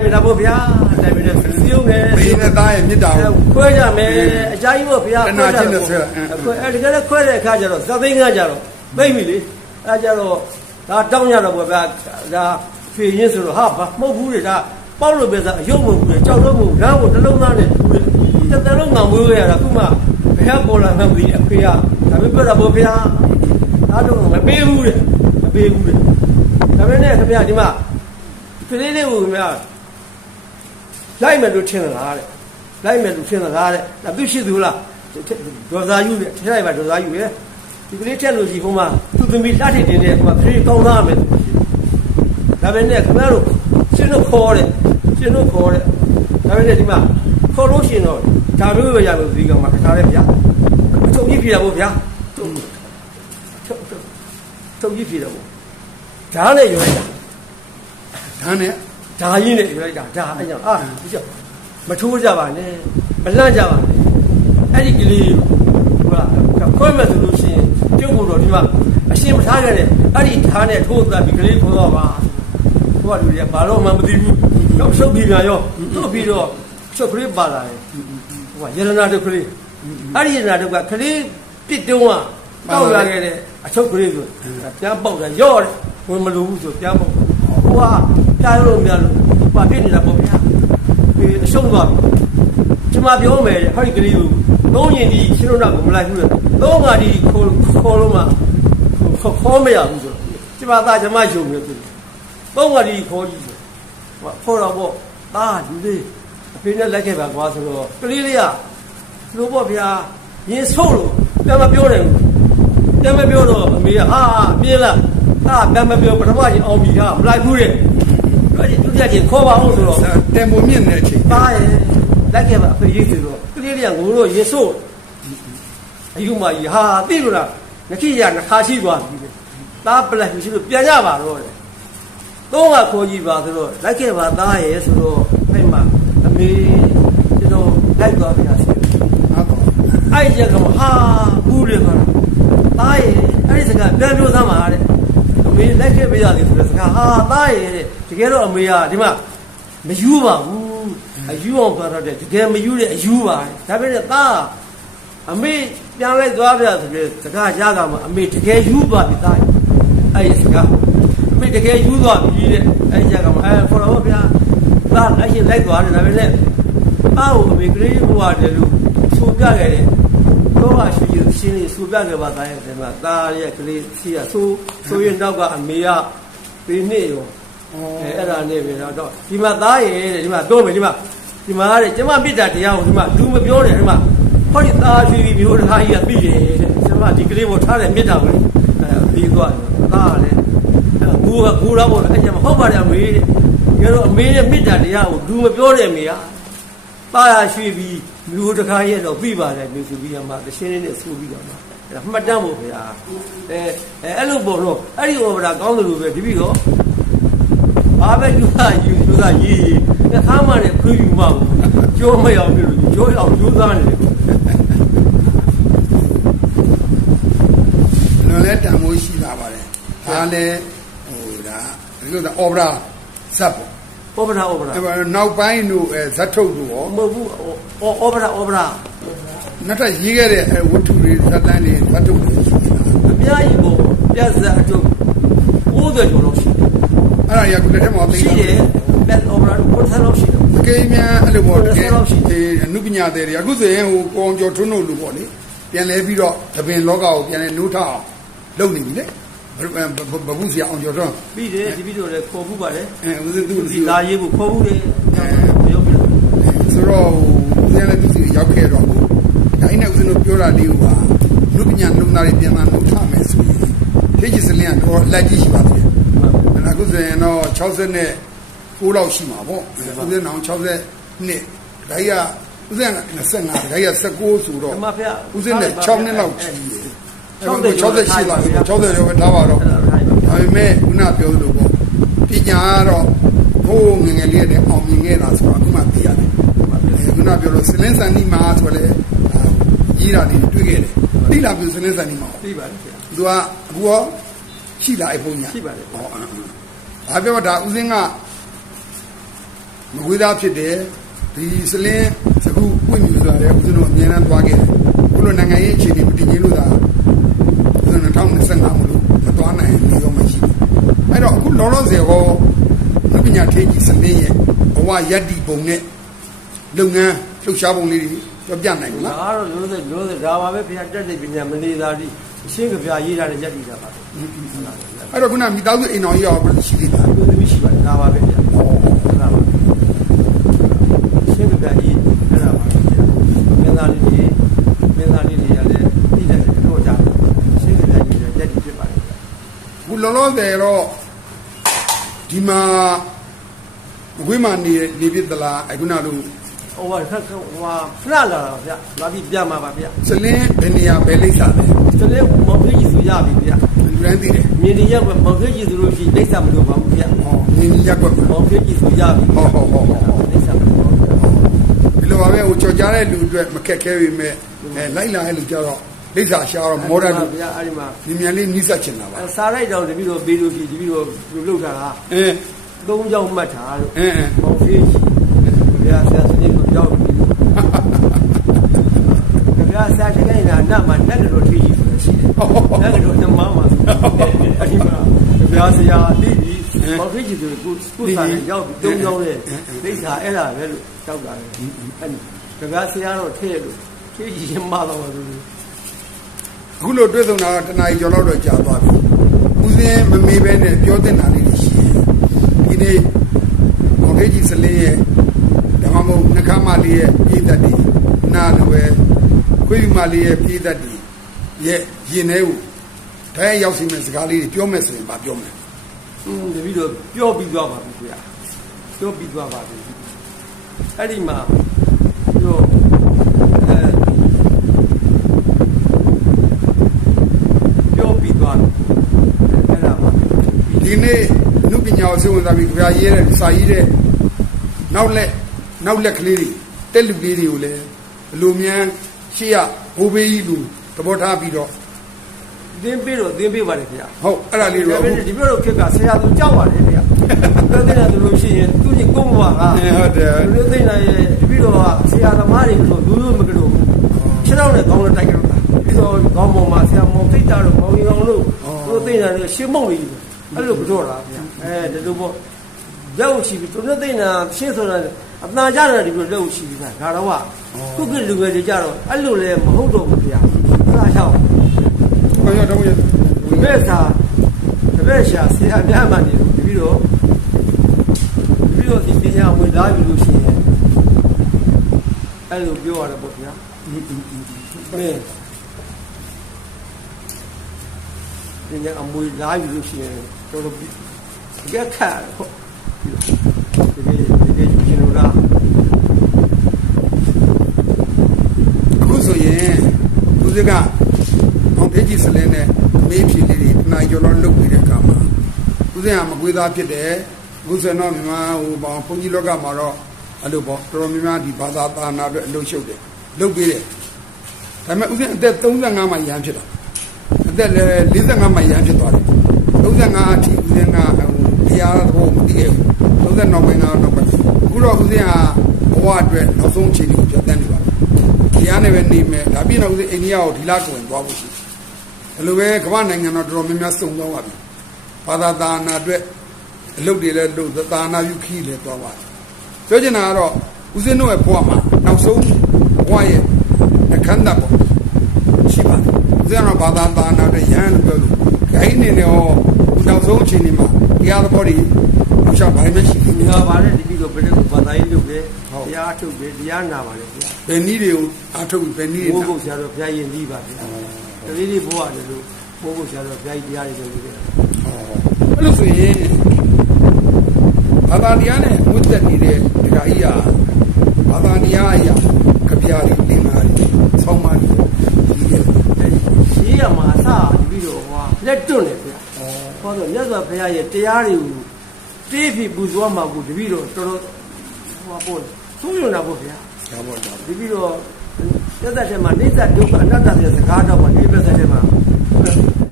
မြတာပေါ့ဗျာတိုင်မြတဲ့စီယုံနဲ့ဘေးနဲ့သားရဲ့မြစ်တာကိုခွဲကြမယ်အကြိုင်းပေါ့ဗျာတနာချင်းနဲ့ဆွဲအင်းခွဲအဲတကယ်လည်းခွဲတဲ့အခါကျတော့သသိန်းကကြတော့သိမ့်ပြီလေအဲကြတော့ဒါတောင်းရတော့ပေါ့ဗျာဒါဖြေရင်းဆိုတော့ဟာဘာမဟုတ်ဘူးလေဒါပေါက်လို့ပဲစားအယုံမဟုတ်ဘူးလေကြောက်လို့မဟုတ်ဘူးလမ်းကိုတစ်လုံးသားနဲ့တူတယ်တစ်တလုံးငောင်မွေးရတာခုမှဘယ်ပေါ်လာမှမသိအဖေကဒါပဲပြောတာပေါ့ဗျာဒါတော့မပေးဘူးလေမပေးဘူးလေဒါပဲနဲ့ခင်ဗျာဒီမှာကလေးလေးကိုခင်ဗျာ လိုက်မယ်လို့ထင်သလားတဲ့လိုက်မယ်လို့ထင်သလားတဲ့ဒါသူရှိသူလားဒေါ်သာယူတဲ့ထည့်လိုက်ပါဒေါ်သာယူရဲ့ဒီကလေးထက်လို့ရှိဟိုမှာသူသမီးလှထစ်တင်တဲ့ဟိုမှာခရီးကောင်းသားမယ်ဒါပဲနဲ့ခင်ဗျားတို့ရှင်းတို့ခေါ်တဲ့ရှင်းတို့ခေါ်တဲ့ဒါပဲနဲ့ဒီမှာခေါ်လို့ရှိရင်တော့ဒါမျိုးပဲရမယ်ဒီကောင်မှာခါရဲဗျာအချုပ်ကြီးပြရဖို့ဗျာချုပ်ချုပ်ချုပ်ကြီးပြရဖို့ဓာတ်နဲ့ရွေးတာဒါနဲ့ ဓာကြီးနဲ့ယူလိုက်တာဓာအဲ့ကြောင့်အာဒီကြောင့်မထိုးကြပါနဲ့မလန့်ကြပါနဲ့အဲ့ဒီကလေးဟိုကခွဲမဲ့ဆိုလို့ရှိရင်ပြုတ်ဖို့တော့ဒီမှာအရှင်းမထားခဲ့တဲ့အဲ့ဒီဓာနဲ့ထိုးသက်ပြီးကလေးခေါ်တော့ပါဟိုကလူတွေကဘာလို့မှမသိဘူးတော့ရှုပ်ပြီးပြန်ရောသူ့ပြီးတော့ရှုပ်ကလေးပါလာတယ်ဟိုကရတနာတုတ်ကလေးအဲ့ဒီရတနာတုတ်ကကလေးပြစ်တုံးကတောက်လာခဲ့တဲ့အချုပ်ကလေးဆိုပြန်ပေါက်တယ်ရော့တယ်ဝင်မလို့ဘူးဆိုပြန်ပေါက်ဟိုက ကြားလို့မရလို့ပါပြစ်နေတာပေါ့ဗျာဒီအရှုံးသွားပြီကျွန်မပြောမယ်ဟောဒီကလေးကိုသုံးရင်ဒီရှင်းလို့တော့မလိုက်ဘူးလေသုံးကဒီခေါ်ခေါ်လို့မှခေါ်ခေါ်မရဘူးဆိုတော့ကျွန်မသားကျွန်မယုံနေပြီသုံးကဒီခေါ်ကြည့်ဆိုခေါ်တော့ပေါ့သားလူလေးအဖေနဲ့လက်ခဲ့ပါကွာဆိုတော့ကလေးလေးကလို့ပေါ့ဗျာရင်ဆိုးလို့ပြန်မပြောနိုင်ဘူးပြန်မပြောတော့အမေကဟာပြေးလာဟာပြန်မပြောပထမချင်းအောင်ပြီဟာမလိုက်ဘူးတဲ့ အဲ့ဒီဒုတိယချင်းခေါ်ပါအောင်ဆိုတော့တယ်မိုမြင့်တဲ့အချိန်ပါရဲ့လက်ခဲ့ပါအဖေကြီးဆိုတော့ကလေးလေးကငိုလို့ရေဆို့အယူမကြီးဟာသိလို့လားငခိရနှခါရှိသွားပြီတဲ့သားပလက်ရှိလို့ပြန်ကြပါတော့တဲ့သုံးကခေါ်ကြည့်ပါဆိုတော့လက်ခဲ့ပါသားရဲ့ဆိုတော့အဲ့မှာအမေကျွန်တော်လိုက်သွားပြီလားဆိုဟုတ်ပါအဲ့ရကမဟာဘူးလေခေါ်သားရဲ့အဲ့ဒီစကားပြန်ပြောသမ်းပါတဲ့အမေလိုက်ခဲ့ပြရတယ်ဆိုတဲ့စကားဟာသားရဲ့တဲ့တ ကယ်တော့အမေကဒီမှာမယူပါဘူးအယူအောင်ပြောတော့တဲ့တကယ်မယူတဲ့အယူပါဒါပေမဲ့သားအမေပြန်လိုက်သွားပြဆိုတဲ့စကားရကမှအမေတကယ်ယူသွားပြီသားရဲ့အဲ့ဒီစကားအမေတကယ်ယူသွားပြီတဲ့အဲ့ဒီရကမှအဲခေါ်တော့ဗျာသားအဲ့ဒီလိုက်သွားတယ်ဒါပေမဲ့အားကိုအမေကလေးဘွားတယ်လို့ဆိုပြခဲ့တယ်တော့ဟာရှိရရှင်းလေးစူပြခဲ့ပါသားရဲ့ဒီမှာသားရဲ့ကလေးရှိရဆိုဆိုရင်တော့ကအမေကဒီနေ့ရော အဲအဲ့ဒါနဲ့ပဲတော့ဒီမှာသားရဲ့တဲ့ဒီမှာပြောမယ်ဒီမှာဒီမှာတဲ့ကျမမေတ္တာတရားကိုဒီမှာလူမပြောတယ်ဒီမှာဟောဒီသားရှိပြီးမျိုးသားကြီးကပြီးတယ်တဲ့ကျမဒီကလေးကိုထားတဲ့မေတ္တာကိုအဲပြီးသွားတယ်သားလည်းဘူကဘူတော့ဘောအဲ့ကျမဟုတ်ပါတယ်အမေတဲ့ကျတော့အမေရဲ့မေတ္တာတရားကိုလူမပြောတဲ့အမေကပါရရွှေပြီးမျိုးတကားရဲ့တော့ပြပါတယ်မျိုးဆိုပြီးတော့မှတရှင်းလေးနဲ့ဆိုပြီးတော့မှအဲ့ဒါမှတ်တမ်းဖို့ဗျာအဲအဲအဲ့လိုပေါ့တော့အဲ့ဒီဩဝါဒကောင်းတယ်လို့ပဲဒီပြီးတော့ ဘာပဲသူကယူသူကရေးရေးခါမှလည်းခွေးယူမှဘူးကြောမရောက်ပြီလို့ကြောရောက်ယူသားနေတယ်ကျွန်တော်လည်းတန်မိုးရှိလာပါတယ်ဒါလည်းဟိုဒါဒီလိုဒါအော်ဘရာဇက်ပေါ့ဩဝါဒဩဝါဒအဲ့ဒါနောက်ပိုင်းတို့အဲဇက်ထုတ်တို့ရောမဟုတ်ဘူးဩဩဝါဒဩဝါဒနောက်ထပ်ရေးခဲ့တဲ့အဲဝတ္ထုတွေဇက်တန်းတွေဇက်ထုတ်တွေရှိနေတာအများကြီးပေါ့ပြတ်စအတု90ကျော်လောက်ရှိတယ် အဲ့ဒါရကုတဲ့ထဲမှာသိရှိတာတယ်ဘက်ဩဝါဒကိုဆက်လောက်ရှိတယ်တကယ်များအဲ့လိုပေါ့တကယ်ဟုတ်တယ်ဟုတ်တယ်ဒီအနုပညာတွေအခုဆိုရင်ဟိုကောင်းကျော်ထွန်းတို့လူပေါ့လေပြန်လဲပြီးတော့သပင်လောကကိုပြန်လဲနှိုးထအောင်လုပ်နေပြီလေဘဘဘူးစီအောင်ကျော်ထွန်းပြီးတယ်ဒီဗီဒီယိုလည်းခေါ်ဘူးပါတယ်အဲဦးဇင်းသူ့ဒီစီလာရေးဖို့ခေါ်ဘူးလေပြောပြတယ်ဆိုတော့ဦးဇင်းလည်းသူ့စီရောက်ခဲ့တော့ဒါအိနဲ့ဦးဇင်းတို့ပြောတာလေးကအနုပညာနှုံသားတွေပြန်လာနှိုးထမယ်ဆိုရင်ခေကြီးစလင်းကတော့လက်ကြီးရှိပါသေးတယ် အခုဆိုရင်တော့60နဲ့6လောက်ရှိမှာပေါ့ဦးဇင်းအောင်60နှစ်ဒါကြီးကဦးဇင်းက25ဒါကြီးက19ဆိုတော့အမဖေဦးစင်းနဲ့6နှစ်လောက်ကြီးတယ်။အဲ့တော့68လောက်60ကျော်ပဲထားပါတော့။ဒါပေမဲ့ခုနပြောသလိုပေါ့ပညာကတော့ဟိုးငယ်ငယ်လေးနဲ့အောင်မြင်ခဲ့တာဆိုတော့အခုမှသိရတယ်။အဲခုနပြောလို့စလင်းစန်နီမာဆိုလဲကြီးတာလေးတွေ့ခဲ့တယ်။တိလာပြစလင်းစန်နီမာပြီးပါတယ်ဖေသူကအခုရောရှိလာအဖို့ညာရှိပါတယ်ဟော။ ဒါပြောတာဦးစင်းကမကွေးသားဖြစ်တယ်ဒီစလင်းစကူပွင့်မြူဆိုတာလည်းဦးဇင်းတို့အမြဲတမ်းသွားခဲ့တယ်ခုလိုနိုင်ငံရေးအခြေအနေမတည်ငြိမ်လို့သာဦးဇင်း2025မလို့မသွားနိုင်နေတော့မှရှိတယ်အဲ့တော့အခုလောလောဆယ်ဟောလူပညာထေကြီးစလင်းရဲ့ဘဝယက်တီပုံနဲ့လုပ်ငန်းလှုပ်ရှားပုံလေးတွေပြောပြနိုင်မလားဒါကတော့လို့ဆိုလို့ဆိုဒါပါပဲဘုရားတက်တဲ့ပညာမနေသာတိအရှင်းကဗျာရေးထားတဲ့ရက်တီတာပါပဲအဲ့တော့ခုနမိသားစုအိမ်တော်ကြီးရောဘယ်လိုရှိသေးလဲလူသမီး ရှိပါတယ်ဒါပါပဲဗျာဟုတ်လားပါရှင်းကဗျာရေးအဲ့ဒါပါပဲဗျာမင်းသားလေးတွေမင်းသားလေးတွေရတယ်တိတယ်တော့ကြာရှင်းကဗျာရေးတဲ့ရက်တီဖြစ်ပါတယ်ဗျာခုလောလောဆယ်တော့ဒီမှာဝိမာန်နေနေပြစ်သလားအခုနတို့ဟိုဟာခက်ခက်ဟိုဟာဖလာလာတာဗျာလာပြီးပြန်มาပါဗျာစလင်းဘယ်နေရာဘယ်လိမ့်စာလဲ တလေးမောင်ဖေးကြီးဆိုရပြီဗျာလူတိုင်းသိတယ်မြင်းဒီရက်မောင်ဖေးကြီးဆိုလို့ရှိရင်ဒိဋ္ဌမလို့ပါဘူးဗျာဟောမြင်းကြီးရက်ကွက်မှာမောင်ဖေးကြီးဆိုရပြီဟောဟောဟောဟောဒိဋ္ဌမလို့ပါဘူးဗျာဒီလိုပါပဲဟိုကြော်ကြားတဲ့လူအတွက်မခက်ခဲပေမဲ့အဲလိုက်လာတဲ့လူကြတော့လိမ့်စာရှာတော့မောဒယ်လူဗျာအဲ့ဒီမှာမြင်မြန်လေးနီးစပ်ချင်တာပါအဲစားလိုက်တော့တပည့်တော်ပေးလို့ရှိတပည့်တော်ပြုလုပ်တာကအဲသုံးကြောင်းမှတ်တာလို့အဲအဲမောင်ဖေးကြီးဗျာဆရာစနေကိုကြောက်ပြီးလို့ဗျာဆရာတကယ်နာနတ်မှာနတ်တော်ထေးကြီးဆိုလို့ ရှိတယ်နတ်တော်နှမမှာအဲ့ဒီမှာဗျာဆရာလိပြီမောင်ဖေးကြီးဆိုကိုကိုစားရောက်ပြီးသုံးကြောင်းတဲ့ဒိဋ္ဌာအဲ့ဒါပဲလို့ကြောက်တာလေအဲ့ဒီဗျာဆရာတော့ထဲလို့ထေးကြီးမတော့ဘူးအခုလိုတွေ့ဆုံတာကတနားရီကျော်လောက်တော့ကြာသွားပြီဦးစင်းမမေးပဲနဲ့ပြောတင်တာလေးတွေရှိရင်ဒီနေ့မောင်ထေးကြီးစလင်းရဲ့ဓမ္မမုံနှခမ်းမလေးရဲ့ပြည်သက်တည်နာလိုပဲခွေးယူမလေးရဲ့ပြည်သက်တည် ရဲ့ရင်ထဲကိုတည်းရောက်စီမဲ့စကားလေးတွေပြောမယ်ဆိုရင်မပြောမယ်อืมတပည့်တော်ပြောပြီးသွားပါပြီခင်ဗျာပြောပြီးသွားပါပြီအဲ့ဒီမှာပြောအဲပြောပြီးသွားတယ်အဲ့ဒါပါဒီနေ့နုပညာကိုစိတ်ဝင်စားပြီးကြွာရေးတဲ့စာရေးတဲ့နောက်လက်နောက်လက်ကလေးတွေတက်လူလေးတွေကိုလည်းဘလိုမြန်ရှေ့ရဘိုးဘေးကြီးလူ သဘောထားပြီးတော့သင်ပေးတော့သင်ပေးပါတယ်ခင်ဗျာဟုတ်အဲ့ဒါလေးဒါတော့ပေမဲ့ဒီပြောတော့ခက်ကဆရာသူကြောက်ပါတယ်ခင်ဗျာပြောတဲ့တယ်လို့ရှိရင်သူကြီးကိုမပါကဟုတ်တယ်လူသိနေရဲ့တပည့်တော်ကဆရာသမားတွေကတော့လူလူမကလို့ခြေထောက်နဲ့ကောင်းလို့တိုက်ကြတော့ပြီးတော့ကောင်းပေါ်မှာဆရာမောင်သိတာတို့မောင်ကြီးအောင်လို့သူသိနေတာလေရှင်းမုံလေးအဲ့လိုကြောတာဗျာအဲဒီလိုပေါ့လက်ဥချီပြီးသူနဲ့သိနေတာရှင်းဆိုတာအတန်ကြတယ်ဒီလိုလက်ဥချီပြီးတာဒါတော့ကသူကလူငယ်တွေကြတော့အဲ့လိုလည်းမဟုတ်တော့ဘူး ဗျာအားကြောင့်ဘာရတော့ရဒီဘက်သာဒီဘက်ရှာဆရာများမှနေလို့ပြီးတော့ပြီးတော့ဒီပညာဝင်လာပြီလို့ရှိရင်အဲ့လိုပြောရတယ်ပေါ့ဗျာမင်းပညာအမွေလာပြီလို့ရှိရင်တော်တော်ပြီးကြက်ခါပေါ့ဒီဒီဒီဒီရှင်တို့လားအခုဆိုရင်သူစက အောင်ဖေးကြီးစလင်းနဲ့မေးဖြေလေးတွေတနားကျော်လုံးလုပ်နေတဲ့အခါမှာသူစကမကွေးသားဖြစ်တယ်အခုဆိုတော့မြန်မာဟိုဘောင်ဘုန်းကြီးလောကမှာတော့အဲ့လိုပေါ့တော်တော်များများဒီဘာသာသာနာအတွက်အလုပ်ရှုပ်တယ်လုပ်ပေးတယ်ဒါပေမဲ့ဦးစင်းအသက်35မှာရန်ဖြစ်တာအသက်လည်း45မှာရန်ဖြစ်သွားတယ်35အထိဦးစင်းကဟိုတရားတော်မသိခဲ့ဘူး30နောက်ပိုင်းကတော့နောက်ပိုင်းအခုတော့ဦးစင်းဟာဘဝအတွက်နောက်ဆုံးအခြေအနေကိုပြတ်တန်းနေပါတယ်တရားနဲ့ပဲနေမယ်ဒါပြည့်တော့ဦးအိန္ဒိယကိုဒီလားကိုဝင်သွားဖို့ရှိ တယ်ဘယ်လိုပဲကမ္ဘာနိုင်ငံတော်တော်တော်များများစုံသွားပါပြီဘာသာသာနာအတွက်အလုပ်တွေလည်းလုပ်သာနာယူခီလည်းသွားပါတယ်ပြောချင်တာကတော့ဦးဇင်းတို့ရဲ့ဘဝမှာနောက်ဆုံးဘဝရဲ့အခမ်းအနားပေါ့ရှိပါတယ်ဦးဇင်းကတော့ဘာသာသာနာအတွက်ရဟန်းလို့ပြောလို့ဂိုင်းနေနေဟောနောက်ဆုံးအချိန်ဒီမှာတရားသဘောတွေအချောင်းဘာမှရှိဘူးဒီဟာပါလေဒီပြီးတော့ဘယ်လိုဘာသာရေးလုပ်တယ်ဟုတ်တရားထုတ်တယ်တရားနာပါလေဗျာဘယ်နည်းတွေကိုအားထုတ်ပြီးဘယ်နည်းတွေဘိုးနာဘုတ်ဆရာတော်ဘုရားရင်ပြီးပါဗျာ တလေးလေးဘိုးရတယ်လို့ဘိုးဘုတ်ဆရာတော်ဘုရားကြီးတရားတွေလုပ်တယ်အဲ့လိုဆိုရင်ဘာသာတရားနဲ့ဝတ်သက်နေတဲ့ဒကာကြီးဟာဘာသာတရားအရာကြပြားလေးသင်္ကားလေးဆောင်းပါးလေးဒီရဲ့ရေးရမှာအစဒီပြီးတော့ဟောလက်တွန့်တယ်ဗျာဟောတော့မြတ်စွာဘုရားရဲ့တရားတွေကိုတေးပြီးပူဇော်မှာကိုတပည့်တော့တော်တော်ဟောပေါ့သုံးရုံတာပေါ့ဗျာဒါပေါ့ဒါဒီပြီးတော့ သက်သက်ထဲမှာနေသက်ဒုက္ခအနတ္တဆိုတဲ့စကားတော့မှဒီသက်သက်ထဲမှာ